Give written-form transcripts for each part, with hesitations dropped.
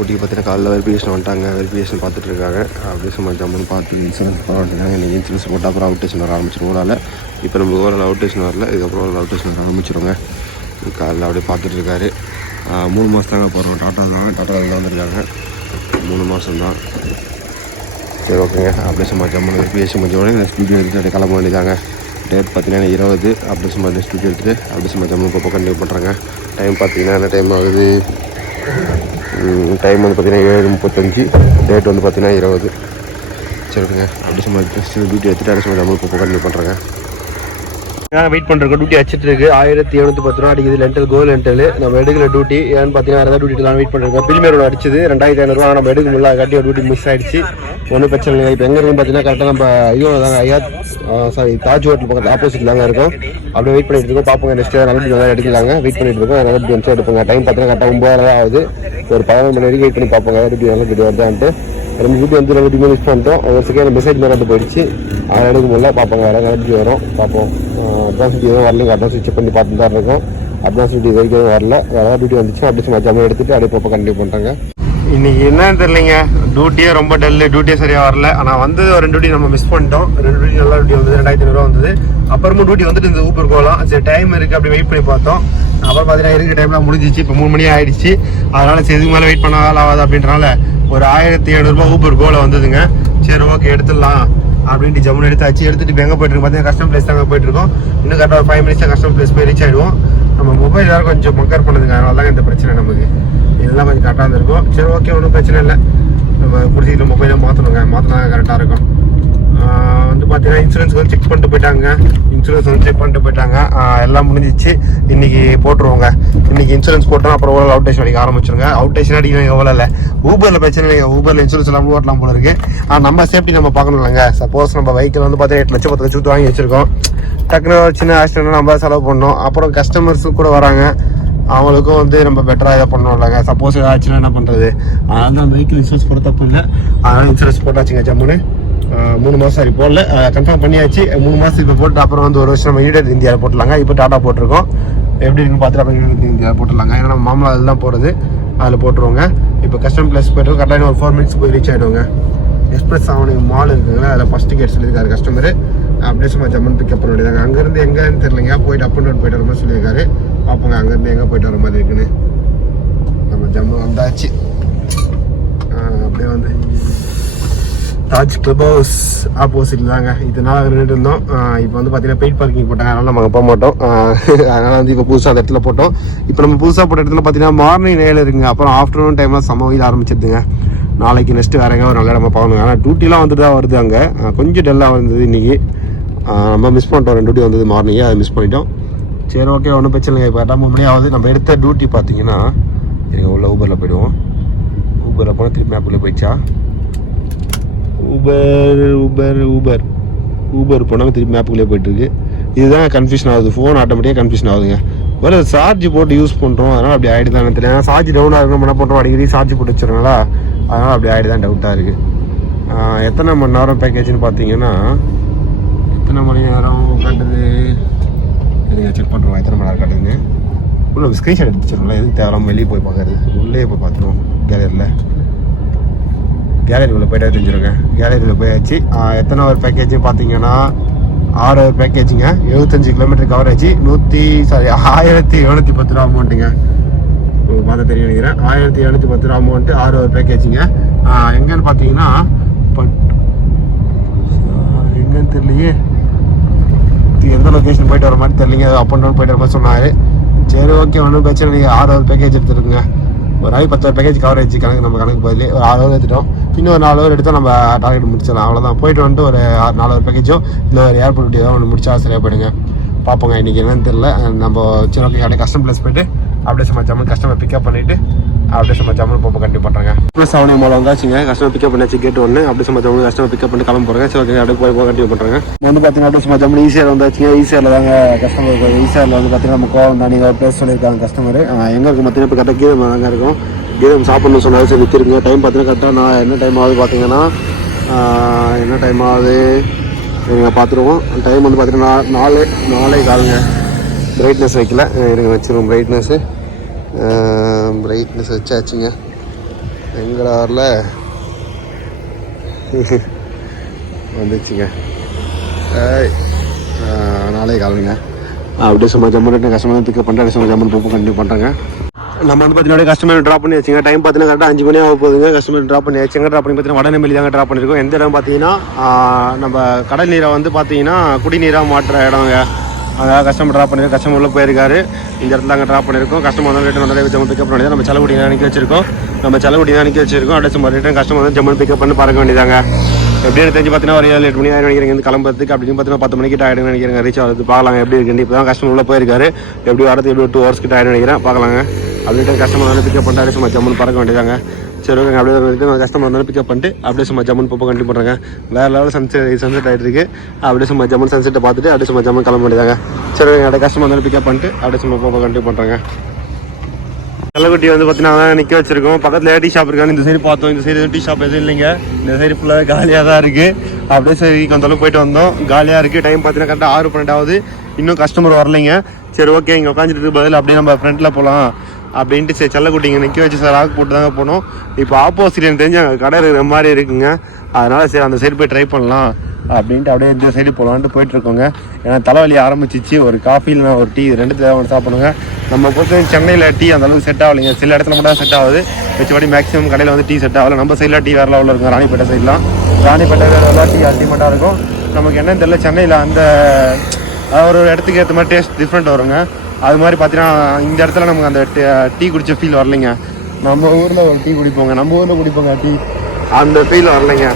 ஊட்டிக்கு பார்த்தீங்கன்னா காலையில் வெரிஃபிகேஷன் வந்துட்டாங்க. வெரிஃபிகேஷன் பார்த்துட்டு இருக்காங்க. அப்படியே சும்மா ஜம்முன்னு பார்த்து இன்சூரன்ஸ் போராட்டினாங்க. இன்றைக்கி இன்சூரன்ஸ் போட்டு அப்புறம் அவுட்டேஷன் வர ஆரம்பிச்சிடும் ஓரால். இப்போ நம்ம ஓரால் அவுட்டேஷன் வரல, இதுக்கப்புறம் ஒரு அவுட்டேஷன் வர ஆரம்பிச்சிடுங்க. காலையில் அப்படியே பார்த்துட்டு இருக்காரு. 3 மாதம் தாங்க போகிறோம். டாட்டாவில் தான் வந்திருக்காங்க. 3 மாதம் தான். சரி ஓகேங்க. அப்படியே சும்மா ஜம்முன்னு வெரிஃபிகேஷன் முடிஞ்சோடனே நெக்ஸ்ட் வீடியோ எடுத்துகிட்டு அப்படியே கிளம்ப வேண்டியதாங்க. டேட் பார்த்தீங்கன்னா 20. அப்படியே சும்மா நெக்ஸ்ட் வீடியோ எடுத்துகிட்டு அப்படியே சும்மா ஜம்முன்னு இப்போ கண்டினியூ பண்ணுறாங்க. டைம் பார்த்தீங்கன்னா என்ன டைம் ஆகுது? டைம் வந்து பார்த்தீங்கன்னா 7:35. டேட் வந்து பார்த்தீங்கன்னா 20. சரி ஓகேங்க. அப்படி சும்மா ஜஸ்ட் டியூட்டி எடுத்துகிட்டு அப்படி சும்மா ஜம்முன்னு இப்போ கண்டினியூ பண்ணுறாங்க. நாங்கள் வெயிட் பண்ணுறோம். டியூட்டி வச்சுட்டு இருக்கு. 1710 ரூபா அடிக்குது. லென்டல் கோ லென்டல் நம்ம எடுக்கல டியூட்டி. ஏன்னு பார்த்தீங்கன்னா வேறு டியூட்டி தான் வெயிட் பண்ணுறோம். பிரிமியரோட அடிச்சது 2500 ரூபா நம்ம எடுக்க முடியல. கட்டி ஒரு டியூட்டி மிஸ் ஆகிடுச்சு. ஒன்றும் பிரச்சனை இல்லை. இப்போ எங்கே இருக்குன்னு பார்த்தீங்கன்னா கரெக்டாக நம்ம தாங்க தாஜ் ஹோட்டல் பக்கத்தில் ஆப்போசிட் தாங்க இருக்கும். அப்படியே வெயிட் பண்ணிட்டு இருக்கோம். பார்ப்போங்க. நெக்ஸ்ட் நல்ல டியூட்டி நல்லா எடுக்கலாங்க. வெயிட் பண்ணிட்டு இருக்கோம். நல்ல டியூட்டி வந்து எடுப்போங்க. டைம் பார்த்தீங்கன்னா கரெக்டாக 9 தான் ஆகுது. ஒரு 11 மணி வரைக்கும் வெயிட் பண்ணி பார்ப்போங்க. டியூட்டி நல்ல டியூட்டி வருதான்ட்டு. 2 டியூட்டி வந்து 2 டியூட்டி மிஸ் பண்ணிட்டோம். ஒரு செகண்ட் மெசேஜ் மேலே போயிடுச்சு. அதை எடுக்க முடியல. பார்ப்போங்க. வேறு நல்ல டியூட்டி வரும். பார்ப்போம். அட்வான்ஸ் டியூட்டி எதுவும் வரலைங்க. அட்வான்ஸ் செக் பண்ணி பார்த்துட்டு தான் இருக்கும். அட்வான்ஸ் டியூட்டி வரைக்கும் எதுவும் வரல. வேறு டியூட்டி வந்துச்சு. அப்படியே சும்மா ஜம்முன்னு எடுத்துகிட்டு அப்படியே இப்போ கண்டினியூ பண்ணுறாங்க. இன்றைக்கி என்னன்னு தெரியலைங்க. டியூட்டியே ரொம்ப டல்லு. டியூட்டியே சரியாக வரல. ஆனால் வந்து ஒரு 2 டியூட்டி நம்ம மிஸ் பண்ணிட்டோம். 2 டியூட்டி நல்ல டியூட்டி வந்தது. 2500 ரூபா வந்தது. அப்புறமும் டியூட்டி வந்துட்டு இந்த ஊப்பர் போகலாம். சரி டைம் இருக்குது அப்படி வெயிட் பண்ணி பார்த்தோம். அப்புறம் பார்த்தீங்கன்னா இருக்கிற டைம்லாம் முடிஞ்சிச்சு. இப்போ 3 மணி ஆகிடுச்சு. அதனால் சரி இதுக்கு மேலே வெயிட் பண்ண வேலை ஆகாது அப்படின்றனால ஒரு 1700 ரூபா ஊப்பர் கோலை வந்ததுங்க. சரி ஓகே எடுத்துடலாம் அப்படின்ட்டு ஜம்முன்னு எடுத்தாச்சு. எடுத்துட்டு இப்போ எங்கே போயிட்டு பார்த்தீங்கன்னா கஸ்டம் பிளேஸ் தாங்க போயிட்டு இருக்கோம். இன்னும் கரெக்டாக ஒரு 5 மினிட்ஸ் கஸ்டம் பிளேஸ் போய் ரீச் ஆகிடுவோம். நம்ம மொபைல் வேறு கொஞ்சம் மக்கர் பண்ணுதுங்க. அதனால தாங்க இந்த பிரச்சனை நமக்கு. இதெல்லாம் கொஞ்சம் கரெக்டாக இருந்திருக்கும். சரி ஓகே ஒன்றும் பிரச்சனை இல்லை. நம்ம பிடிச்சிட்டு மொபைலை மாற்றணுங்க. மாற்றினா கரெக்டாக இருக்கும். வந்து பார்த்தீங்கன்னா இன்சூரன்ஸ் வந்து செக் பண்ணிட்டு போயிட்டாங்க. இன்சூரன்ஸ் வந்து செக் பண்ணிட்டு போயிட்டாங்க. எல்லாம் முடிஞ்சிச்சு. இன்றைக்கி போட்டுருவோங்க. இன்றைக்கி இன்சூரன்ஸ் போட்டோம். அப்புறம் ஓரளவு அவுட்டேஷன் அடிக்க ஆரம்பிச்சிருங்க. அவுட்டேஷன் அடிக்கணும் எவ்வளோ இல்லை. ஊபரில் பிரச்சனை இல்லைங்க. ஊபரில் இன்சூரன்ஸ் எல்லாம் ஓட்டலாம் போல இருக்குது. நம்ம சேஃப்டி நம்ம பார்க்கணும் இல்லைங்க. சப்போஸ் நம்ம பைக்கில் வந்து பார்த்தீங்கன்னா 8 லட்சம் 10 லட்சம் வாங்கி வச்சுருக்கோம். டக்குனு சின்ன ஆக்சிடென்ட் நம்ம செலவு பண்ணோம். அப்புறம் கஸ்டமர்ஸும் கூட வராங்க. அவங்களுக்கும் வந்து நம்ம பெட்டராக இதை பண்ணோம் இல்லைங்க. சப்போஸ் ஏதாச்சுன்னா என்ன பண்ணுறது? அதனால தான் வெஹிக்கிள் இன்சூரன்ஸ் போட தப்பு இல்லை. அதனால் இன்சூரன்ஸ் போட்டாச்சுங்க ஜம்முன்னு. 3 மாதம் சரி போடல. கன்ஃபார்ம் பண்ணியாச்சு. 3 மாதம் இப்போ போட்டு அப்புறம் வந்து 1 வருஷம் நம்ம யூனிட் இந்தியாவில் போட்டுலாங்க. இப்போ டாட்டா போட்டிருக்கோம். எப்படி இருக்குன்னு பார்த்துட்டு அப்புறம் யூனிட் இந்தியாவில் போட்டுடலாங்க. ஏன்னா நம்ம மாமலா அதில் தான் போகிறது. அதில் போட்டுருவோங்க. இப்போ கஸ்டம் பிளேஸ் போய்ட்டு கரெக்டாக ஒரு 4 மினிட்ஸ் போய் ரீச் ஆகிடுவோங்க. எக்ஸ்பிரஸ் அவனுக்கு மால் இருக்குங்களா. அதில் ஃபஸ்ட்டு கேட் சொல்லியிருக்காரு கஸ்டமர். அப்படியே சும்மா ஜம்மன் பிக்கப் பண்ண வேண்டியதாங்க. அங்கேருந்து எங்கேன்னு தெரியலைங்க. போயிட்டு அப் அண்ட் டவுன் போயிட்டு வர மாதிரி சொல்லியிருக்காரு. பார்ப்போங்க அங்கேருந்து எங்கே போயிட்டு வர மாதிரி இருக்குன்னு. நம்ம ஜம்மு வந்தாச்சு. அப்படியே வந்து தாஜ் கிளப் ஹவுஸ் ஆப்போசிட்டில் தாங்க. இதனால நின்றுட்டு இருந்தோம். இப்போ வந்து பார்த்தீங்கன்னா பெயிட் பார்க்கிங் போட்டாங்க. அதனால் நம்ம போக மாட்டோம். அதனால் வந்து இப்போ புதுசாக அந்த இடத்துல போட்டோம். இப்போ நம்ம புதுசாக போட்ட இடத்துல பார்த்தீங்கன்னா மார்னிங் நேரில் இருக்குங்க. அப்புறம் ஆஃப்டர்நூன் டைம்லாம் செம்ம வெயில் ஆரம்பிச்சிடுதுங்க. நாளைக்கு நெக்ஸ்ட்டு வேறு எங்கே ஒரு நல்ல இடமா பார்க்கணும். ஆனால் டியூட்டிலாம் வந்துட்டு தான் வருது. அங்கே கொஞ்சம் டல்லாக வந்தது இன்றைக்கி. நம்ம மிஸ் பண்ணிட்டோம். 2 டியூட்டி வந்தது மார்னிங்கே. அதை மிஸ் பண்ணிட்டோம். சரி ஓகே ஒன்றும் பிரச்சனை இல்லை. இப்போ 8 மணி ஆகுது. நம்ம எடுத்த டியூட்டி பார்த்தீங்கன்னா எங்கள் உள்ள ஊபரில் போய்டுவோம். ஊபரில் போனால் திருப்பி மேப்புக்குள்ளே போயிடுச்சா? ஊபர் போனாங்க. திருப்பி மேப்புக்குள்ளே போயிட்டுருக்கு. இதுதான் கன்ஃபியூஷன் ஆகுது. ஃபோன் ஆட்டோமேட்டிக்காக கன்ஃபியூஷன் ஆகுதுங்க. வேறு சார்ஜ் போட்டு யூஸ் பண்ணுறோம். அதனால் அப்படி ஆகிடுதான்னு தெரியல. ஏன்னா சார்ஜ் டவுனாக இருக்கும். என்ன பண்ணுறோம் அடிக்கடி சார்ஜ் போட்டு வச்சுருங்களா. அதனால் அப்படி ஆகிடுதான் டவுட்டாக இருக்குது. எத்தனை மணி நேரம் பேக்கேஜ்னு பார்த்தீங்கன்னா எத்தனை மணி நேரம் காட்டுது? நீங்கள் செக் பண்ணுறோம் எத்தனை மணி நேரம் காட்டுதுங்க. உள்ள ஸ்க்ரீன்ஷாட் எடுத்து வச்சுருங்களா. எதுக்கு தேவையில்லாமல் வெளியே போய் பார்க்குறது. உள்ளே போய் பார்த்துருவோம். கேலரிக்குள்ளே போய்ட்டா தெரிஞ்சிருங்க. கேலரியில் போயாச்சு. எத்தனை ஒரு பேக்கேஜ் பார்த்தீங்கன்னா 6 ஹவர் பேக்கேஜுங்க. 75 kilometre coverage. 1710 ரூபா அமௌண்ட்டுங்க. பார்த்து தெரியும் நினைக்கிறேன். 1710 ரூபா அமௌண்ட்டு. 6 ஹவர் பேக்கேஜுங்க. எங்கன்னு பார்த்தீங்கன்னா எங்கன்னு தெரியலையே. எந்த லொக்கேஷன் போயிட்டு வர மாதிரி தெரியலிங்க. அப் அண்ட் டவுன் போயிட்டு வர மாதிரி சொன்னார். சரி ஓகே ஒன்றும் பிரச்சனை நீங்கள் 6 ஹவர் பேக்கேஜ் எடுத்துருக்குங்க. ஒரு 10 பேக்கேஜ் கவரேஜ் கணக்கு நம்ம கணக்கு பதிலே ஒரு 6 ஹவர் எடுத்துட்டோம். இன்னும் ஒரு 4 ஹவர் எடுத்தால் நம்ம டார்கெட் முடிச்சிடலாம். அவ்வளோதான். போயிட்டு வந்துட்டு ஒரு 4 ஹவர் பேக்கேஜோ இல்லை ஒரு ஏர்போர்ட் ஏதாவது ஒன்று முடிச்சா சரியாக போயிடுங்க. பார்ப்போங்க இன்றைக்கி என்னன்னு தெரியல. நம்ம சரி ஓகே அப்படியே கஸ்டம் பிளேஸ் போய்ட்டு அப்படியே சும்மா ஜம்மன் கஸ்டமர் பிக்கப் பண்ணிவிட்டு அப்படியே சும்மா ஜம்மன் போக கண்டிப்பாக பண்ணுறாங்க. ப்ளஸ் அவனி மூலம் வந்தாச்சுங்க. கஸ்டமர் பிக்கப் பண்ணியாச்சு. கேட் 1 அப்படியே சும்மா ஜம்மன் கஸ்டமர் பிக்கப் பண்ணி கிளம்ப போகிறாங்க. சரி ஓகே அப்படியே போய் கண்டினியூ பண்ணுறாங்க. வந்து பார்த்தீங்கன்னா அப்படியே சும்மா ஜம்மன் ஈஸியாக வந்தாச்சுங்க. ஈஸியாக தாங்க கஸ்டமர் இருக்கும். ஈஸியாக வந்து பார்த்தீங்கன்னா நம்ம கோவம் தான் நீங்கள் ப்ளேஸ் சொல்லியிருக்காங்க கஸ்டமர். எங்கே இருக்கும் பார்த்தீங்கன்னா இப்போ கரெக்டாக கீழே தாங்க இருக்கும். கீழே சாப்பிட்ணுன்னு சொன்னாலும் சரி விற்றுருங்க. டைம் பார்த்தீங்கன்னா கரெக்டாக நான் என்ன டைம் ஆகுது பார்த்தீங்கன்னா என்ன டைம் ஆகுது நீங்கள் பார்த்துருவோம். டைம் வந்து பார்த்தீங்கன்னா 4:15 பிரைட்னஸ் வைக்கல. எனக்கு வச்சுருவோம் பிரைட்னஸ் வச்சாச்சுங்க. எங்கடா வரல வந்துச்சுங்க. நாளே காலங்க அப்படியே சும்மா ஜம்மு கஸ்டமர் பிக்கப் பண்ணிட்டு சும்மா ஜம்மு போக கண்டினியூ பண்ணுறாங்க. நம்ம வந்து பார்த்தீங்கன்னா கஸ்டமர் ட்ராப் பண்ணி வச்சுங்க. டைம் பார்த்தீங்கன்னா கரெக்டாக 5 மணி ஆக போகுதுங்க. கஸ்டமர் ட்ராப் பண்ணி வச்சுங்க. ட்ராப் பண்ணி பார்த்தீங்கன்னா வடநெம்மலி தாங்க ட்ராப் பண்ணியிருக்கோம். எந்த இடம் பார்த்தீங்கன்னா நம்ம கடல் நீரை வந்து பார்த்தீங்கன்னா குடிநீராக மாற்றுற இடங்க. அதாவது கஸ்டமர் ட்ராப் பண்ணியிருக்கோம். கஸ்டமர் உள்ள போயிருக்காரு. இந்த இடத்துல அங்கே ட்ராப் பண்ணியிருக்கோம். கஸ்டமர் வந்து ரிட்டன் வந்து ஜம்மு பிக்கப் பண்ணி நம்ம செலவுடி தான் அனுப்பி வச்சிருக்கோம். அப்படியே சும்மா ரிட்டன் கஸ்டமர் வந்து ஜம்மு பிக்கப் பண்ணி பார்க்க வேண்டியதாங்க. எப்படின்னு தெரிஞ்சு பார்த்தீங்கன்னா ஒரு 7-8 மணி ஆயிரம் நினைக்கிறேன் இங்கே கிளம்புறதுக்கு. அப்படின்னு பார்த்தீங்கன்னா 10 மணிக்கு ஆகிடும் நினைக்கிறேன். ரீச் ஆகுது பார்க்கலாங்க எப்படி இருக்குன்னு. இப்போ தான் கஸ்டமர் உள்ள போயிருக்காரு. எப்படி வரது எப்படி 2 ஹவர்ஸ் கிட்ட ஆகிடும் நினைக்கிறேன். பார்க்கலாங்க. அப்படியே கஸ்டமர் வந்து பிக்கப் பண்ணிட்டாரு. சும்மா ஜம்முன்னு பறக்க வேண்டியதாங்க. சரி ஓகே. அப்படியே கஸ்டமர் வந்து பிக்கப் பண்ணிட்டு அப்படியே சும்மா ஜம்முன்னு போக கண்டிப்பாக பண்ணுறாங்க. வேறு லெவலில் சன்செட் ஆகிட்டு இருக்கு. அப்படியே சும்மா ஜம்முன்னு சன்செட்டை பார்த்துட்டு அப்படியே சும்மா ஜம்முன்னு கிளம்ப வேண்டியதாங்க. சரி ஓகே. அப்படியே கஸ்டமர் வந்து பிக்கப் பண்ணிட்டு அப்படியே சும்மா போக கண்டிப்பாக பண்ணுறாங்க. கள்ளக்குட்டி வந்து பார்த்தீங்கன்னா நிற்க வச்சிருக்கோம். பக்கத்தில் டீ ஷாப் இருக்காங்க. இந்த சைடு பார்த்தோம். இந்த சைடு டீ ஷாப் எதுவும் இல்லைங்க. இந்த சைடு ஃபுல்லாக காலியாக தான் இருக்குது. அப்படியே சரி கொஞ்சம் போயிட்டு வந்தோம். காலியாக இருக்குது. டைம் பார்த்தீங்கன்னா கரெக்டாக 6:12 ஆகுது. இன்னும் கஸ்டமர் வரலைங்க. சரி ஓகே இங்கே உட்காந்துட்டு பதில் அப்படியே நம்ம ஃப்ரண்ட்டில் போகலாம் அப்படின்ட்டு சரி செல்லக்குட்டிங்க நிற்க வச்சு சார் ஆக்கு போட்டு தாங்க போனோம். இப்போ ஆப்போசிட் எனக்கு தெரிஞ்சு அங்கே கடை இருக்கிற மாதிரி இருக்குங்க. அதனால் சரி அந்த சைடு போய் ட்ரை பண்ணலாம் அப்படின்ட்டு அப்படியே இந்த சைடு போகலான்ட்டு போயிட்டுருக்கோங்க. ஏன்னா தலைவலி ஆரம்பிச்சிச்சு. ஒரு காஃபி இல்லைனா ஒரு டீ 2 தேவை சாப்பிடுங்க. நம்ம பொறுத்த சென்னையில் டீ அந்த அளவுக்கு செட் ஆகலைங்க. சில இடத்துல மட்டும் தான் செட் ஆகுது. வச்சபடி மேக்ஸிமம் கடையில் வந்து டீ செட் ஆகலை. நம்ம சைடில் டீ வேறு லெவலில் இருக்கும். ராணிப்பேட்டை சைட்லாம் டீ அல்டிமேட்டாக இருக்கும். நமக்கு என்னன்னு தெரியல சென்னையில் அந்த ஒரு இடத்துக்கு ஏற்ற மாதிரி டேஸ்ட் டிஃப்ரெண்ட் வருங்க. அது மாதிரி பார்த்தீங்கன்னா இந்த இடத்துல நமக்கு அந்த டீ குடித்த ஃபீல் வரலைங்க. நம்ம ஊரில் ஒரு டீ குடிப்போங்க. நம்ம ஊரில் குடிப்போங்க டீ அந்த ஃபீல் வரலைங்க.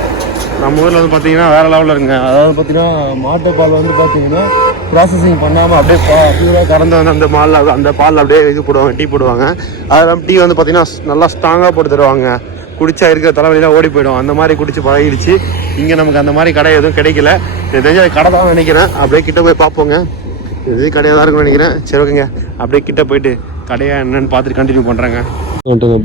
நம்ம ஊரில் வந்து பார்த்தீங்கன்னா வேறு லெவலில் இருக்குங்க. அதாவது பார்த்தீங்கன்னா மாட்டுப்பால் வந்து பார்த்தீங்கன்னா ப்ராசஸிங் பண்ணாமல் அப்படியே பியூராக கறந்து வந்து அந்த அந்த பால் அப்படியே இது போடுவாங்க. டீ போடுவாங்க. அதெல்லாம் டீ வந்து பார்த்தீங்கன்னா நல்லா ஸ்ட்ராங்காக போட்டு தருவாங்க. குடிச்சா இருக்கிற தலைவலிலாம் ஓடி போயிடும். அந்த மாதிரி குடிச்சு பழகிடுச்சு. இங்கே நமக்கு அந்த மாதிரி கடை எதுவும் கிடைக்கல. தெரிஞ்ச கடை தான் நினைக்கிறேன். அப்படியே கிட்ட போய் பார்ப்போங்க. இது கடையாக தான் இருக்குன்னு நினைக்கிறேன். சரி ஓகேங்க. அப்படியே கிட்ட போயிட்டு கடையாக என்னென்னு பார்த்துட்டு கண்டினியூ பண்ணுறாங்க.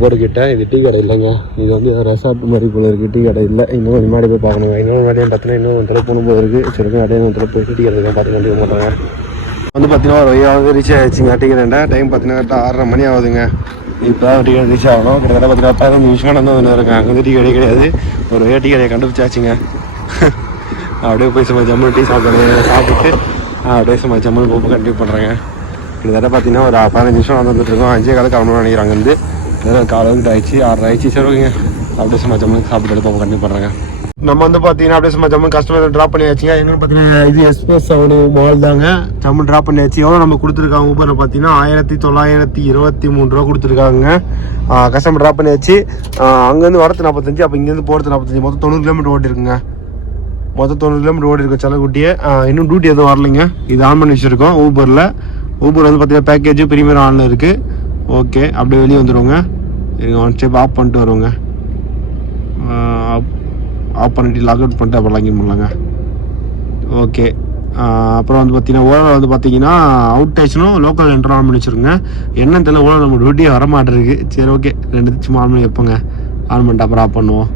போர்கிட்ட இது டீ கடை இல்லைங்க. இது வந்து ரெசார்ட் மாதிரி போல இருக்குது. டீ கடை இல்லை. இன்னும் முன்னாடி போய் பார்க்கணுங்க. இன்னொரு வாட்டியும் பார்த்தீங்கன்னா இன்னும் ஒரு தடவை போகும்போது இருக்குது. சரி ஓகே. அப்படியே ஒரு தடவை போயிட்டு டீ கடை பார்த்து கண்டினியூ பண்ணுறாங்க. வந்து பார்த்தீங்கன்னா ஒரு வழியாக ரீச் ஆகிடுச்சிங்க டீ கடை. டைம் பார்த்தீங்கன்னா கரெக்டாக 6:30 மணி ஆகுதுங்க. இப்போ தான் டீ கடை ரீச் ஆகணும். கிட்டத்தட்ட பார்த்தீங்கன்னா 15 நிமிஷம் வந்து ஒன்று இருக்கேன். அங்கே வந்து டீ கடை கிடையாது. ஒரு வழியாக டீ கடையை கண்டுபிடிச்சாச்சுங்க. அப்படியே போய் சும்மா ஜம்மு டீ சாப்பிட்டு அப்படியே சும்மா ஜம்மு போக கண்டினியூ பண்ணுறாங்க. கிட்டத்தட்ட பார்த்தீங்கன்னா ஒரு 15 நிமிஷம் வந்துட்டுருக்கோம். 5:15 கிளம்பணும் நினைக்கிறாங்க. வந்து காலையில் ஆயிடுச்சு 6:30 ஆயிடுச்சு. சரி ஓகேங்க. அப்படியே சும்மா ஜம்மு சாப்பிட்டு போக கண்டினியூ பண்ணுறாங்க. நம்ம வந்து பார்த்தீங்கன்னா அப்படியே சும்மா ஜம்மு கஸ்டமர் ட்ராப் பண்ணியாச்சுங்க. என்னென்னு பார்த்தீங்கன்னா இது எக்ஸ்பிரஸ் மால் தாங்க. ஜம்மு ட்ராப் பண்ணியாச்சு. எவ்வளோ நம்ம கொடுத்துருக்காங்க ஊபரில் பார்த்தீங்கன்னா 1923 ரூபா கொடுத்துருக்காங்க. கஸ்டமர் ட்ராப் பண்ணியாச்சு. அங்கேருந்து வரது 45. அப்போ இங்கேருந்து போகிறது 45. மொத்தம் 90 கிலோமீட்டர் ஓட்டிருக்குங்க. மொத்தம் 90 கிலோமீட்டர் ஓடி இருக்கும் செல்லக்குட்டியே. இன்னும் டியூட்டி எதுவும் வரலைங்க. இது ஆன் பண்ணி வச்சுருக்கோம் ஊபரில். ஊபர் வந்து பார்த்தீங்கன்னா பேக்கேஜ் ப்ரீமியம் ஆனில் இருக்குது. ஓகே. அப்படியே வெளியே வந்துடுவோங்க. ஒன் ஸ்டெப் ஆஃப் பண்ணிட்டு வருவோங்க. ஆஃப் பண்ணிட்டு லாக் அவுட் பண்ணிட்டு அப்புறம் லாகின் பண்ணலாங்க. ஓகே. அப்புறம் வந்து பார்த்தீங்கன்னா ஓலா வந்து பார்த்தீங்கன்னா அவுட் ஆயிடுச்சுன்னா லோக்கல் என்ட்ரு ஆன் பண்ணி வச்சுருங்க. என்னன்னு தெரியல ஓலா நம்ம டியூட்டியே வர மாட்டேருக்கு. சரி ஓகே. 2 சும்மா ஆன் பண்ணி வைப்போங்க. ஆன் பண்ணிட்டு அப்புறம் ஆஃப் பண்ணுவோம்.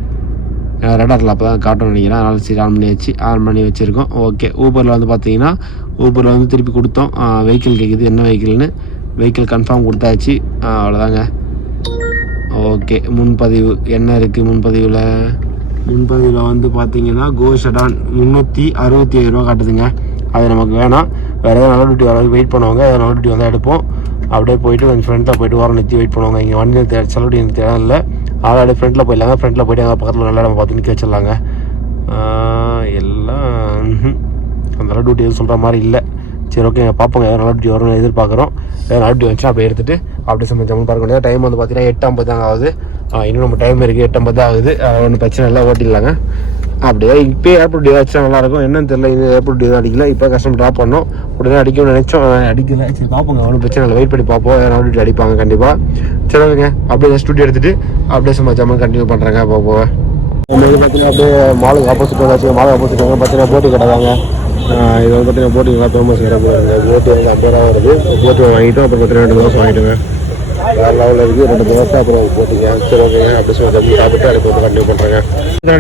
ரெடாரில் அப்போ தான் காட்டணும் நினைக்கிறேன். அதனால சரி ஆன் பண்ணி வச்சுருக்கோம். ஓகே. ஊபரில் வந்து பார்த்தீங்கன்னா ஊபரில் வந்து திருப்பி கொடுத்தோம். வெஹிக்கிள் கேட்குது என்ன வெஹிக்கிள்னு. வெஹிக்கிள் கன்ஃபார்ம் கொடுத்தாச்சு. அவ்வளோதாங்க. ஓகே. முன்பதிவு என்ன இருக்குது? முன்பதிவில் வந்து பார்த்தீங்கன்னா கோ ஷடான் 367 ரூபா காட்டுதுங்க. அது நமக்கு வேணாம். வேறு ஏதாவது நல்ல டியூட்டி வர வெயிட் பண்ணுவாங்க. நல்ல டியூட்டி வந்தால் எடுப்போம். அப்படியே போயிட்டு கொஞ்சம் ஃப்ரெண்டில் போயிட்டு ஓரம் நிறுத்தி வெயிட் பண்ணுவாங்க. இங்கே வண்டி செலவுடி எனக்கு தேவை இல்லை. ஆளாடி ஃப்ரெண்டில் போயிடலாங்க. ஃப்ரெண்டில் போய்ட்டு அங்கே பக்கத்தில் நல்ல இடம் பார்த்து நிற்க வச்சிடலாங்க. எல்லாம் அந்த டியூட்டி எதுவும் சொல்கிற மாதிரி இல்லை. சரி ஓகே. பார்ப்போங்க. எதாவது நல்ல டியூட்டி வரும்னு எதிர்பார்க்குறோம். எதாவது நல்ல டியூட்டி வந்துச்சு அப்படியே எடுத்துகிட்டு அப்படியே சும்மா ஜம்மு பார்க்க வேண்டியது. டைம் வந்து பார்த்தீங்கன்னா 8:50 தாங்க ஆகுது. இன்னும் நம்ம டைம் இருக்குது. 8:50 தான் ஆகுது. ஒன்றும் பிரச்சனை இல்லை. ஓட்டிடலாங்க. அப்படியே இப்போ ஏர்போர்ட் டியூ வச்சா நல்லாயிருக்கும். என்னன்னு தெரியல. இது ஏர்போர்ட் டியூ தான் அடிக்கல. இப்போ கஸ்டமர் ட்ராப் பண்ணோம். உடனே அடிக்கணும்னு நினச்சோம். அடிக்கல. சரி பார்ப்போங்க. ஒன்றும் பிரச்சனை இல்லை. வெயிட் பண்ணி பார்ப்போம். நல்ல டியூட்டி அடிப்பாங்க கண்டிப்பாக. சரி ஓகேங்க. அப்படியே ஸ்டூடியோ எடுத்துகிட்டு அப்படியே சும்மா ஜம்மு கண்டினியூ பண்ணுறாங்க. போவேன் நம்ம வந்து பார்த்தீங்கன்னா அப்படியே மாலுக்கு ஆப்போசிட் வந்தாச்சு. மாலுக்கு ஆப்போசிட் வந்து பார்த்தீங்கன்னா போட்டி கடை தாங்க. இது வந்து பார்த்தீங்கன்னா போட்டி நல்லா ஃபேமஸ் இடம் போடுறாங்க. போட்டி வந்து 50 ரூபா வருது. போட்டி வாங்கிட்டோம். அப்புறம் பார்த்தீங்கன்னா 2 தோசை வாங்கிட்டுங்க. வேறு லெவலில் இருக்குது. 2 தோசை அப்புறம் போட்டிங்க. சரி ஓகேங்க. அப்படியே சும்மா ஜம்மு சாப்பிட்டு அப்படியே வந்து கண்டினியூ பண்ணுறாங்க.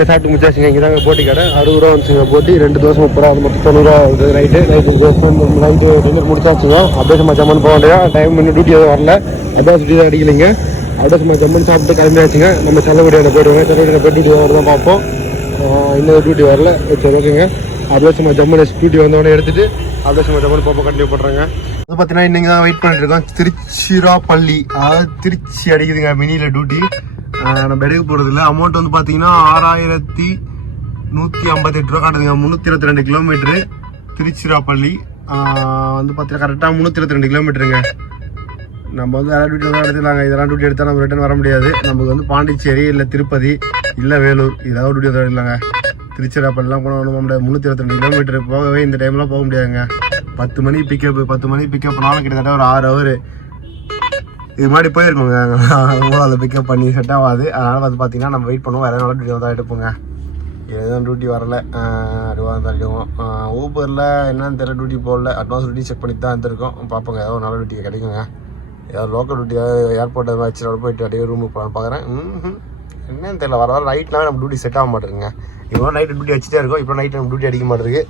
சாப்பிட்டு முடிச்சாச்சுங்க. இங்கே தாங்க போட்டி கடை. 60 ரூபா வந்துச்சுங்க போட்டி. 2 தோசை 30 ரூபா. அது மொத்தம் 90 ரூபா வருது. நைட்டு டின்னர் முடிச்சாச்சுங்க. அப்படியே சும்மா ஜம்முன்னு போக வேண்டியதா. டைம் இன்னும் டியூட்டி எதுவும் வரல. அட்வான்ஸ் டியூட்டி தான் அடிக்கலைங்க. அப்படியே சும்மா ஜம்முன்னு சாப்பிட்டு கிளம்பியாச்சுங்க. நம்ம செல்லக்குடியில் போயிடுவோங்க. செல்லக்குடியில் போய் டியூட்டி வரதான் பார்ப்போம். இன்னொரு டியூட்டி வரல. சரி ஓகேங்க. அப்படியே சும்மா ஜம்முன்னு டியூட்டி வந்தோடனே எடுத்துட்டு அப்படியே சும்மா ஜம்முன்னு பார்ப்போம் கண்டினியூ பண்ணுறாங்க. அது பார்த்தீங்கன்னா இன்னைக்கு தான் வெயிட் பண்ணிட்டு இருக்கோம். திருச்சிராப்பள்ளி, அதாவது திருச்சி அடிக்குதுங்க மினியில் டியூட்டி. நம்ம எடுக்க போகிறது இல்லை. அமௌண்ட் வந்து பார்த்தீங்கன்னா 6158 ரூபா காட்டுதுங்க. 322 கிலோமீட்டரு திருச்சிராப்பள்ளி வந்து பார்த்தீங்கன்னா கரெக்டாக 322 கிலோமீட்டருங்க. நம்ம வந்து வேறு டியூட்டி தான் எடுத்துக்கலாங்க. இதெல்லாம் டியூட்டி எடுத்தால் நம்ம ரிட்டர்ன் வர முடியாது. நமக்கு வந்து பாண்டிச்சேரி இல்லை திருப்பதி இல்லை வேலூர் ஏதாவது டியூட்டி தான் எடுக்கலாங்க. திருச்சிராப்பள்ளிலாம் போக முடியாது. 322 கிலோமீட்டர் போகவே இந்த டைம்லாம் போக முடியாதுங்க. 10 மணி பிக்கப்னாலும் கிட்டத்தட்ட ஒரு 6 ஹவர் இது மாதிரி போயிருக்கோங்க. அதை பிக்கப் பண்ணி செட் ஆகாது. அதனால் வந்து பார்த்தீங்கன்னா நம்ம வெயிட் பண்ணுவோம். வேறு எதாவது டியூட்டி தான் எடுப்போங்க. எதுவும் டியூட்டி வரல, அதுவாக தள்ளிடுவோம். ஊபரில் என்னன்னு தெரியல, டியூட்டி போடல. அட்வான்ஸ் டியூட்டி செக் பண்ணி தான் இருந்திருக்கோம். பார்ப்போங்க, ஏதாவது ஒரு நல்ல டியூட்டி கிடைக்குங்க. ஏதாவது லோக்கல் டியூட்டி ஏதாவது ஏர்போர்ட் எதாவது வச்சு போயிட்டு அப்படியே ரூமுக்கு போகலான்னு பார்க்குறேன். என்னன்னு தெரியல, வர நைட்லாம் நம்ம டியூட்டி செட் ஆக மாட்டேங்குங்க. இவ்வளோ நைட்டு டியூட்டி வச்சுட்டே இருக்கோம். இப்போ நைட்டு நம்ம டியூட்டி அடிக்க மாட்டேருக்கு.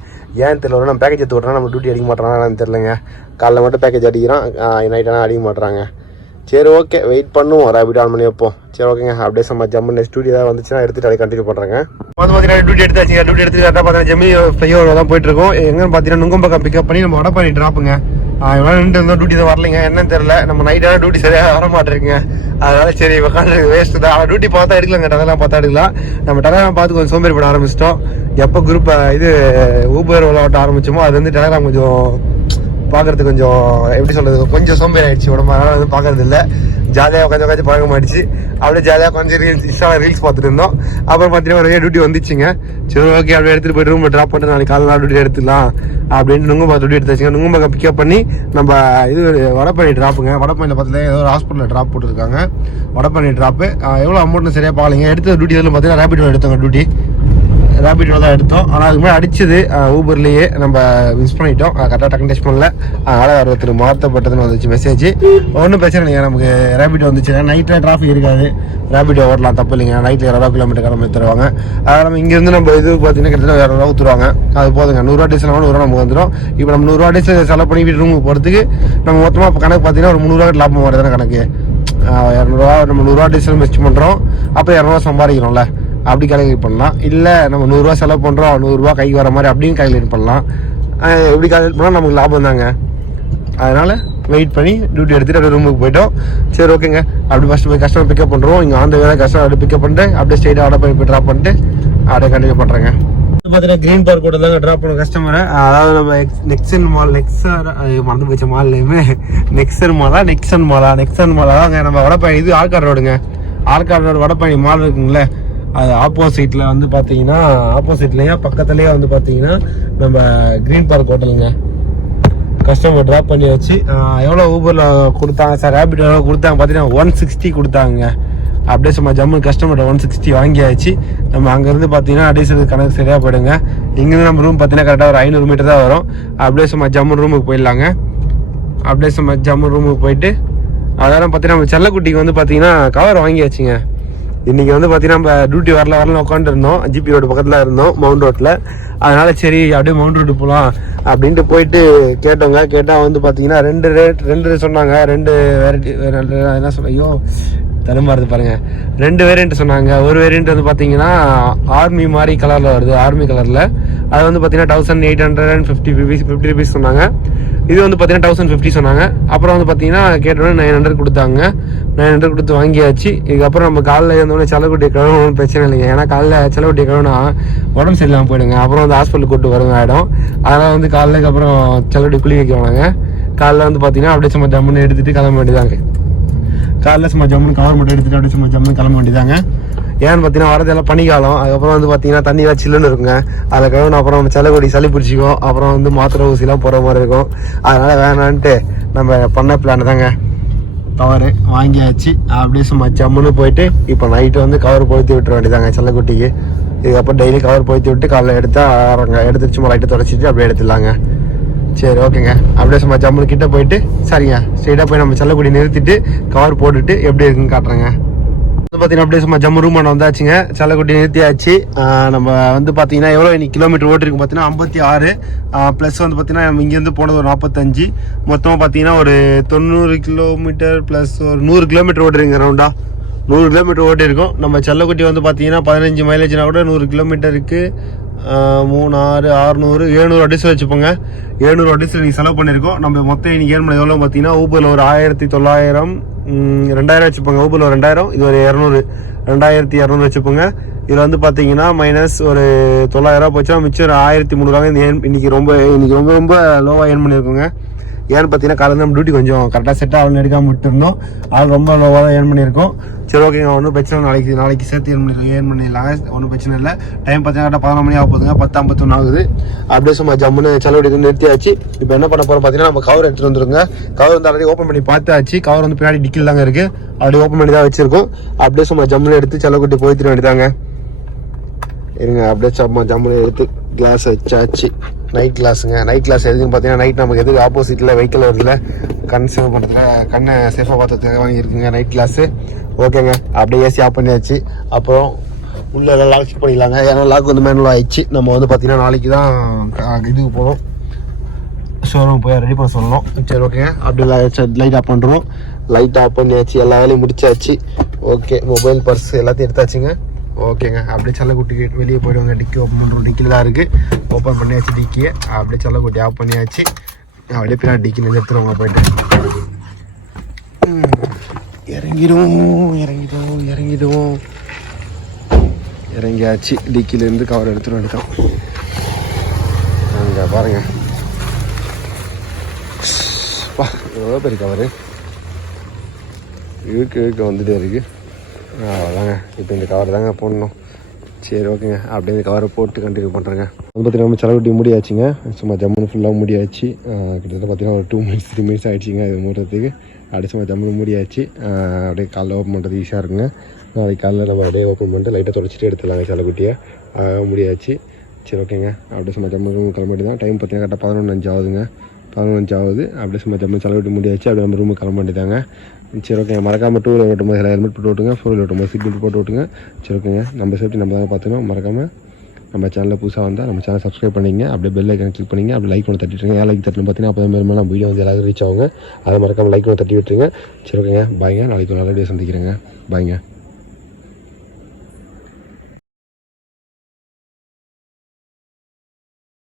ஏன்னு தெரியல, நம்ம பேக்கேஜ் எடுத்து விட்றோம், நம்ம டியூட்டி அடிக்க மாட்டேறான்னு தெரிலங்க. காலைல மட்டும் பேக்கேஜ் அடிக்கிறோம், நைட்டெல்லாம் அடிக்க மாட்டேறாங்க. சரி ஓகே, வெயிட் பண்ணுவோம். ரேபிட் ஆன் பண்ணி வைப்போம். சரி ஓகேங்க. அப்படியே நம்ம ஜம்மு நெக்ஸ்ட் டியூட்டி ஏதாவது வந்துச்சுன்னா எடுத்துகிட்டு அதை கண்டினியூ பண்ணுறாங்க. பார்த்தீங்கன்னா டியூட்டி எடுத்தாச்சுங்க. டியூட்டி எடுத்து கரெக்டாக பார்த்தீங்கன்னா ஜெமினி ஃப்ளைஓவர் தான் போயிட்டு இருக்கோம். எங்கன்னு பார்த்தீங்கன்னா நுங்கம்பாக்கம் பிக்கப் பண்ணி நம்ம வடபழனி ட்ராப்புங்க. இவ்வளோ நின்று இருந்தோம், டியூட்டி தான் வரலைங்க. என்னன்னு தெரியல, நம்ம நைட்டான டியூட்டி சரியாக வர மாட்டேருங்க. அதனால சரி உட்காந்து வேஸ்ட்டு தான். ஆனால் டியூட்டி பார்த்தா எடுக்கலாங்க, டனெல்லாம் பார்த்தா எடுக்கலாம். நம்ம டனெல்லாம் பார்த்து கொஞ்சம் சோம்பேறி பட ஆரம்பிச்சிட்டோம். எப்போ குரூப் இது ஊபர் விளையாட்ட ஆரம்பிச்சோமோ அது வந்து டனெல்லாம் கொஞ்சம் பார்க்கறதுக்கு கொஞ்சம் எப்படி சொல்கிறது, கொஞ்சம் சோம்பேறி ஆயிடுச்சு உடம்பு. அதனால் வந்து பார்க்கறது இல்லை. ஜாலியாக உட்காந்து பழகமாயிடுச்சு. அப்படியே ஜாலியாக கொஞ்சம் ரீல்ஸ் பார்த்துட்டு இருந்தோம். அப்புறம் பார்த்தீங்கன்னா நிறைய டியூட்டி வந்துச்சுங்க. சரி ஓகே, அப்படியே எடுத்துகிட்டு போய் ரூமில் ட்ராப் பண்ணிட்டு நாளைக்கு காலையில் டியூட்டி எடுத்துக்கலாம் அப்படின்ட்டு நுங்கம்பாக்கம் டியூட்டி எடுத்தாச்சுங்க. நுங்கம்பாக்கம் பிக்கப் பண்ணி நம்ம இது வடபழனி ட்ராப்புங்க. வடபழனியில் பார்த்தீங்கன்னா ஏதோ ஒரு ஹாஸ்பிட்டலில் ட்ராப் போட்டுருக்காங்க. வடபழனி ட்ராப்பு எவ்வளோ அமௌண்ட்னு சரியாக பார்க்கலைங்க. எடுத்த டியூட்டி இதில் பார்த்தீங்கன்னா ரேபிடோ எடுத்தோங்க. டியூட்டி ரேபிடோ தான் எடுத்தோம். ஆனால் அதுக்கு மேலே அடிச்சது ஊபர்லேயே நம்ம மிஸ் பண்ணிட்டோம். கரெக்டாக டக்குனு டச் பண்ணல. அதனால் ஒருத்தர் மாற்றப்பட்டதுன்னு வந்துச்சு மெசேஜ். ஒன்றும் பிரச்சனை இல்லைங்க, நமக்கு ரேபிடோ வந்துச்சுன்னா நைட்டில் டிராஃபிக் இருக்காது. ரேபிடோ ஓடலாம், தப்பு இல்லைங்க. நைட்டில் 200 கிலோமீட்டர் கிளம்பி தருவாங்க. அதனால் நம்ம இங்கேருந்து நம்ம இது பார்த்தீங்கன்னா கிட்டத்தட்ட 200 ஊற்றுருவாங்க. அது போதுங்க. 100 டீசல் 100 நமக்கு வந்துடும். இப்போ நம்ம 100 டீசல் செலவு பண்ணி வீட்டு ரூமுக்கு போகிறதுக்கு நம்ம மொத்தமாக இப்போ கணக்கு பார்த்தீங்கன்னா ஒரு 300 லாபம் வருது தானே கணக்கு. 200 நம்ம 100 டீசல் மிஸ் பண்ணுறோம். அப்போ 200 சம்பாதிக்கிறோம்ல, அப்படி கால்குலேட் பண்ணலாம். இல்லை நம்ம 100 செலவு பண்ணுறோம், 100 கைக்கு வர மாதிரி அப்படின்னு கால்குலேட் பண்ணலாம். எப்படி கால்குலேட் பண்ணால் நமக்கு லாபம் தாங்க. அதனால் வெயிட் பண்ணி டியூட்டி எடுத்துகிட்டு அப்படியே ரூமுக்கு போயிட்டோம். சரி ஓகேங்க. அப்படி ஃபஸ்ட்டு போய் கஸ்டமர் பிக்கப் பண்ணுறோம். இங்கே ஆந்த வேலை கஸ்டமர் அப்படியே பிக்கப் பண்ணிட்டு அப்படியே ஸ்ட்ரெயிட்டாக ஆர்டர் போய் ட்ராப் பண்ணிட்டு அப்படியே கண்டினியூ பண்ணுறேங்க. பார்த்தீங்கன்னா க்ரீன் பார்க் கூட தாங்க ட்ராப் பண்ண கஸ்டமரை. அதாவது நம்ம நெக்ஸன் மால் மறந்து போச்ச மால்லையுமே நெக்ஸன் மாலா தாங்க. நம்ம வடபழனி இது ஆற்காடு ரோடுங்க. ஆற்காடு ரோடு வடபழனி மால் இருக்குங்களே, அது ஆப்போசிட்டில் வந்து பார்த்தீங்கன்னா ஆப்போசிட்லேயே பக்கத்துலேயே வந்து பார்த்தீங்கன்னா நம்ம க்ரீன் பார்க் ஹோட்டலுங்க. கஸ்டமர் ட்ராப் பண்ணி வச்சு எவ்வளோ ஊபரில் கொடுத்தாங்க சார், ரேபிடோ எவ்வளோ கொடுத்தாங்க பார்த்தீங்கன்னா 160 கொடுத்தாங்க. அப்படியே சும்மா ஜம்மு கஸ்டமர்கிட்ட 160 வாங்கியாச்சு. நம்ம அங்கேருந்து பார்த்தீங்கன்னா அடிஷனல் கணக்கு சரியாக போயிடுங்க. இங்கேருந்து நம்ம ரூம் பார்த்தீங்கன்னா கரெக்டாக ஒரு 500 மீட்டர் தான் வரும். அப்படியே சும்மா ஜம்மு ரூமுக்கு போயிடலாங்க. அப்படியே சும்மா ஜம்மு ரூமுக்கு போயிட்டு அதெல்லாம் பார்த்தீங்கன்னா நம்ம செல்லக்குட்டிக்கு வந்து பார்த்தீங்கன்னா கவர் வாங்கியாச்சுங்க. இன்றைக்கி வந்து பார்த்தீங்கன்னா நம்ம டியூட்டி வரல உட்காந்துருந்தோம். ஜிபி ரோடு பக்கத்தில் இருந்தோம், மவுண்ட் ரோட்டில். அதனால் சரி அப்படியே மவுண்ட் ரோடு போகலாம் அப்படின்ட்டு போயிட்டு கேட்டோங்க. கேட்டால் வந்து பார்த்தீங்கன்னா ரெண்டு சொன்னாங்க. 2 வெரைட்டி என்ன சொல்ல, ஐயோ தருமாறுது பாருங்கள். 2 வேரியண்ட் சொன்னாங்க. ஒரு வேரியண்ட் வந்து பார்த்தீங்கன்னா ஆர்மி மாதிரி கலரில் வருது, ஆர்மி கலரில். அது வந்து பார்த்தீங்கன்னா 1850 ருபீஸ் சொன்னாங்க. இது வந்து பார்த்தீங்கன்னா 1050 சொன்னாங்க. அப்புறம் வந்து பார்த்தீங்கன்னா கேட்டோன்னே 900 கொடுத்தாங்க. 900 கொடுத்து வாங்கியாச்சு. இதுக்கப்புறம் நம்ம காலையில் இருந்தோடனே செல்லக்குட்டியை கழுவணும் பிரச்சனை இல்லைங்க. ஏன்னா காலைல செல்லக்குட்டியை கழுவுனா உடம்பு சரியில்லாமல் போயிடுங்க. அப்புறம் வந்து ஹாஸ்பிட்டலுக்கு கூட்டு வருங்க ஆகிடும். அதனால் வந்து காலைக்கு அப்புறம் செல்லக்குட்டி குளி வைக்க வேணாங்க. காலைல வந்து பார்த்தீங்கன்னா அப்படியே சும்மா ஜம்முன்னு எடுத்துகிட்டு கிளம்ப வேண்டியதாங்க. காலைல சும்மா ஜம்முன்னு கவர் மட்டும் எடுத்துகிட்டு அப்படியே சும்மா ஜம்முன்னு கிளம்ப வேண்டியதாங்க. ஏன்னு பார்த்தீங்கன்னா வரதெல்லாம் பனிக்காலம். அதுக்கப்புறம் வந்து பார்த்தீங்கன்னா தண்ணியெல்லாம் சில்லுன்னு இருக்குங்க. அதில் கழுவுன அப்புறம் நம்ம செல்லக்குடி சளி பிடிச்சிக்கும். அப்புறம் வந்து மாத்திரை ஊசிலாம் போகிற மாதிரி இருக்கும். அதனால் வேணான்ட்டு நம்ம பண்ண பிளான் தாங்க. கவரு வாங்கியாச்சு. அப்படியே சும்மா ஜம்முன்னு போயிட்டு இப்போ நைட்டு வந்து கவர் போய்த்து விட்டுற வேண்டியதாங்க செல்லக்குட்டிக்கு. இதுக்கப்புறம் டெய்லி கவர் போய்த்து விட்டு காலைல எடுத்துட்டு சும்மா லைட்டை தொடச்சிட்டு அப்படியே எடுத்துடலாங்க. சரி ஓகேங்க. அப்படியே சும்மா ஜம்முன்னு கிட்ட போயிட்டு சரிங்க ஸ்ட்ரெயிட்டாக போய் நம்ம செல்லக்குடி நிறுத்திட்டு கவர் போட்டுட்டு எப்படி இருக்குன்னு காட்டுறேங்க. பார்த்தீங்கன்னா அப்படியே சும்மா ஜம்மு ரூம் வந்தாச்சுங்க. செல்லக்குட்டி நிறுத்தியாச்சு. நம்ம வந்து பார்த்தீங்கன்னா எவ்வளோ இன்னைக்கு கிலோமீட்டர் ஓட்டிருக்கும் பார்த்தீங்கன்னா 56 ப்ளஸ் வந்து பார்த்தீங்கன்னா நம்ம இங்கேருந்து போனது ஒரு 45. மொத்தமாக பார்த்தீங்கன்னா ஒரு 90 கிலோமீட்டர் ப்ளஸ் ஒரு 100 கிலோமீட்டர் ஓட்டிருங்க. ரவுண்டா 100 கிலோமீட்டர் ஓட்டிருக்கோம். நம்ம செல்லக்குட்டி வந்து பார்த்தீங்கன்னா 15 மைலேஜ்னா கூட 100 கிலோமீட்டருக்கு 3 6 600 700 டீசல் வச்சுப்போங்க. 700 டீசல் இன்னைக்கு செலவு பண்ணியிருக்கோம். நம்ம மொத்தம் இன்னைக்கு ஏன் பண்ண எவ்வளோ பார்த்தீங்கன்னா ஊபரில் ஒரு 1900 2000 வச்சுப்போங்க. ஊபரில் ஒரு 2000, இது ஒரு 200 2200 வச்சுப்போங்க. இதில் வந்து பார்த்தீங்கன்னா மைனஸ் ஒரு 900 போச்சுன்னா மிச்சம் ஒரு 1300 இன்னைக்கு ரொம்ப ரொம்ப லோவாக ஏர்ன் பண்ணியிருக்கோங்க. ஏன்னு பார்த்தீங்கன்னா காலையில் நம்ம டியூட்டி கொஞ்சம் கரெக்டாக செட் ஆகலாம் எடுக்காமல் விட்டுருந்தோம். அது ரொம்ப லோவாக தான் ஏர்ன் பண்ணியிருக்கோம். சரி ஓகேங்க, ஒன்றும் பிரச்சனை. நாளைக்கு சேர்த்து ஏர்ன் பண்ணிடலாங்க, ஒன்றும் பிரச்சனை இல்லை. டைம் பார்த்தீங்கன்னா கரெக்டாக 11 மணி ஆக போகுதுங்க, 10:51 ஆகுது. அப்படியே சும்மா ஜம்முன்னு செலவடி நிறுத்தியாச்சு. இப்போ என்ன பண்ண போகிறோம் பார்த்தீங்கன்னா நம்ம கவர் எடுத்துகிட்டு வந்துருங்க. கவர் வந்து ஆல்ரெடி ஓப்பன் பண்ணி பார்த்தாச்சு. கவர் வந்து பின்னாடி டிக்கில் தாங்க இருக்குது, ஆல்ரெடி ஓப்பன் பண்ணி தான் வச்சுருக்கோம். அப்படியே சும்மா ஜம்முன்னு எடுத்து செலவுக்குட்டி போய்த்திட வேண்டியதாங்க. இருங்க, அப்படியே சும்மா ஜம்முன்னு எடுத்து கிளாஸ் வச்சாச்சு. நைட் கிளாஸுங்க. நைட் கிளாஸ் எதுக்குன்னு பார்த்தீங்கன்னா நைட் நமக்கு எதுக்கு ஆப்போசிட்டில் வெஹிக்கிள் வருதுல, கண் சேவ் பண்ணுறதுக்கு கண்ணை சேஃபாக பார்த்துறதுக்காக வாங்கியிருக்குங்க நைட் கிளாஸு. ஓகேங்க, அப்படியே ஏசி ஆஃப் பண்ணியாச்சு. அப்புறம் உள்ளே எல்லாம் லாக் செக் பண்ணிக்கலாங்க. ஏன்னா லாக் வந்து மேனுவல் ஆயிடுச்சு. நம்ம வந்து பார்த்தீங்கன்னா நாளைக்கு தான் இதுக்கு போகணும், ஷோரூம் போய் ரெடி பண்ண சொல்லணும். சரி ஓகேங்க, அப்படி லைட் ஆஃப் பண்ணுறோம். லைட் ஆஃப் பண்ணியாச்சு, எல்லா வேலையும் முடிச்சாச்சு. ஓகே, மொபைல் பர்ஸ் எல்லாத்தையும் எடுத்தாச்சுங்க. ஓகேங்க, அப்படியே செல்லக்குட்டி வெளியே போய்டுவாங்க. டிக்கி ஓப்பன் பண்ணுறோம். டிக்கியில் தான் இருக்குது, ஓப்பன் பண்ணியாச்சு டிக்கியை. அப்படியே செல்லக்குட்டி ஆஃப் பண்ணியாச்சு. அப்படியே பின்னாடி டிக்கிலேருந்து எடுத்துருவாங்க. போயிட்டு இறங்கியாச்சு. டிக்கிலேருந்து கவர் எடுத்துகிட்டு வந்துட்டோம். அங்கே பாருங்க, எவ்வளோ பெரிய கவரு இழுக்க வந்துட்டே இருக்குது. அவ்வளோதாங்க, இப்போ இந்த கவர் தாங்க போடணும். சரி ஓகேங்க, அப்படியே இந்த கவரை போட்டு கண்டினியூ பண்ணுறேங்க. அது பார்த்தீங்கன்னா நம்ம செலவுட்டி முடியாச்சுங்க. சும்மா ஜம்முன்னு ஃபுல்லாக முடியாச்சு. கிட்டத்தட்ட பார்த்தீங்கன்னா ஒரு 2 minutes 3 minutes ஆகிடுச்சிங்க இது மூடுறதுக்கு. அப்படியே சும்மா ஜம்முன்னு முடியாச்சு. அப்படியே காலைல ஓப்பன் பண்ணுறது ஈஸியாக இருக்குங்க. நாளைக்கு காலையில் நம்ம அப்படியே ஓப்பன் பண்ணிட்டு லைட்டாக தொடச்சிட்டு எடுத்துடலாங்க செலவுட்டியை. முடியாச்சு. சரி ஓகேங்க, அப்படியே சும்மா ஜம்முன்னு கிளம்பிட்டு தான். டைம் பார்த்தீங்கன்னா கரெக்டாக 11:05 ஆகுதுங்க. 11:05 ஆகுது. அப்படியே சும்மா ஜம்முன்னு செலவுட்டி முடியாச்சு. அப்படியே நம்ம ரூமுக்கு கிளம்ப வேண்டியதாங்க. சரி ஓகேங்க, மறக்காமல் 2 வீலர் ஓட்டும்போது ஹெல்மெட் போட்டு ஓட்டுங்க, 4 வீலர் ஓட்டும்போது சீட் பெல்ட் போட்டு ஓட்டுங்க. சரி ஓகேங்க, நம்ம சேஃப்டி நம்ம தான் பார்த்துக்கணும். மறக்காமல் நம்ம சேனலில் புதுசாக வந்தால் நம்ம சேனல் சப்ஸ்கிரைப் பண்ணிங்க. அப்படியே பெல் ஐக்கான் கிளிக் பண்ணிங்க. அப்படி லைக் ஒன்று தட்டிட்டுருங்க. ஏன் லைக் தட்டணும் பார்த்தீங்கன்னா அப்போ தான் மேலே வீடியோ வந்து எல்லாரும் ரீச் ஆகுங்க. அதை மறக்காமல் லைக் ஒன்று தட்டி விட்டுருங்க. சரி ஓகேங்க, பாய்ங்க. நாளைக்கு ஒரு நல்ல வீடியோ சந்திக்கிறேங்க. பாய்ங்க.